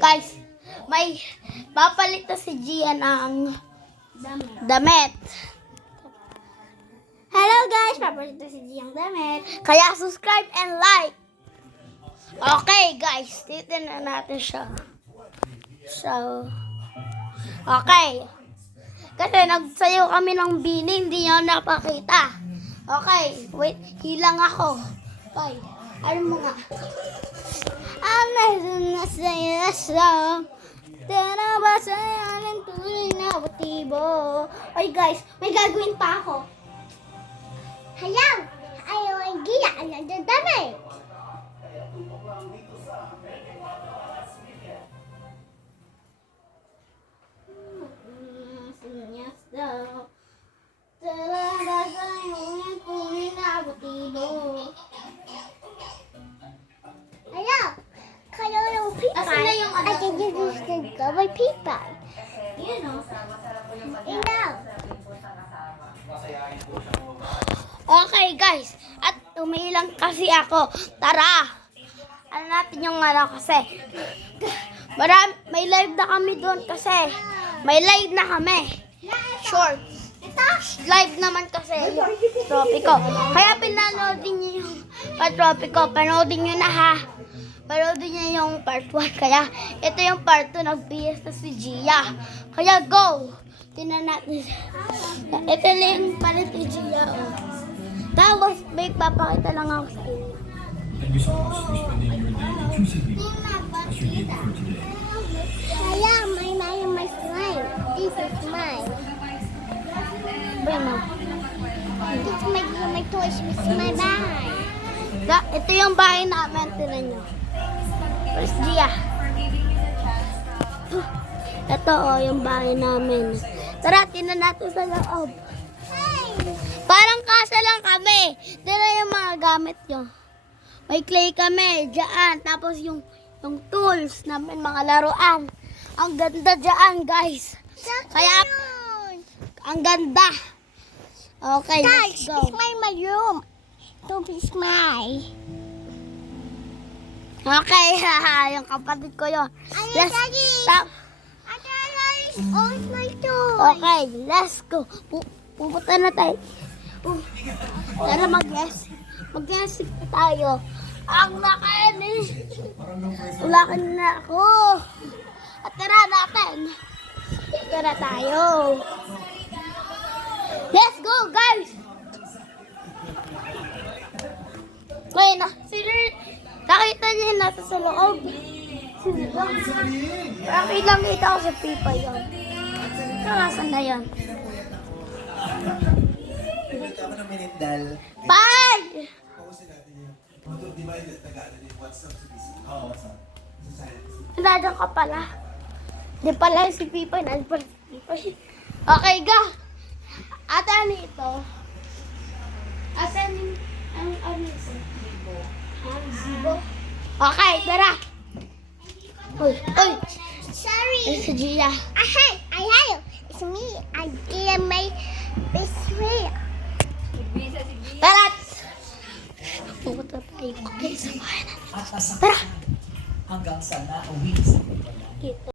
Guys, may papalit na si Gia ng damit. Hello guys, papalit na si Gia ng damit. Kaya subscribe and like. Okay guys, titignan natin siya. So, okay. Kasi nagsayaw kami ng bini, hindi niyo napakita. Okay, wait, hilang ako. Okay, ano mo nga? Ang nasa song, tanawa sa'yo ng tuloy na motibo. Oy guys, may gagawin pa ako. Hayaw, ayaw ang gila, nagdadami. Hello, kayo yung pipay. Asan na yung I can use this to go with pipay. You know. Okay guys, at umiilang kasi ako. Tara, ano natin yung kasi. May live na kami doon kasi. May live na kami. Short. Live naman kasi yung Tropico. Kaya pinanoodin niyo yung Tropico. Panoodin niyo na ha. Panoodin niyo yung part 1. Kaya ito yung part 2. Nag-BS na si Gia. Kaya go! Tingnan natin. Ito lang yung palit ni Gia. Oh. Tapos may papakita lang ako sa inyo. Kaya my slime. This is mine. This is my toys. This is my bahay. Ito yung bahay namin. Tingnan nyo. Where's Gia? Ito yung bahay namin. Tara, tingnan natin sa loob. Parang kasa lang kami. Tingnan yung mga gamit nyo. May clay kami. Diyan. Tapos yung tools namin, mga laruan. Ang ganda diyan, guys. Kaya, ang ganda. Okay, guys, let's go. Guys, it's my room. Don't be smile. Okay, yung kapatid ko yun. Let's stop. Okay, let's go. Pupunta na tayo. Tara, mag-guess tayo. Ang nakainis. Ulakan na ako. At tara natin. Tara tayo. Let's go, guys! Ngayon na, nakita niyo yung nasa sa loob. Sino? Nakita ko sa pipa yun. Nakasan na yun. Bye! Nandiyan ka pala. Di pala si Pipa. Nandiyan pala si Pipa. Okay, ga. At ano ito? At ano ito? Zibo. Okay, tara. Uy. Sorry. It's si Gia. Ay, it's me. I get my best friend. Tara. Pupunta tayo. Okay, sa bahay natin. Tara. Hanggang sa nauwi sa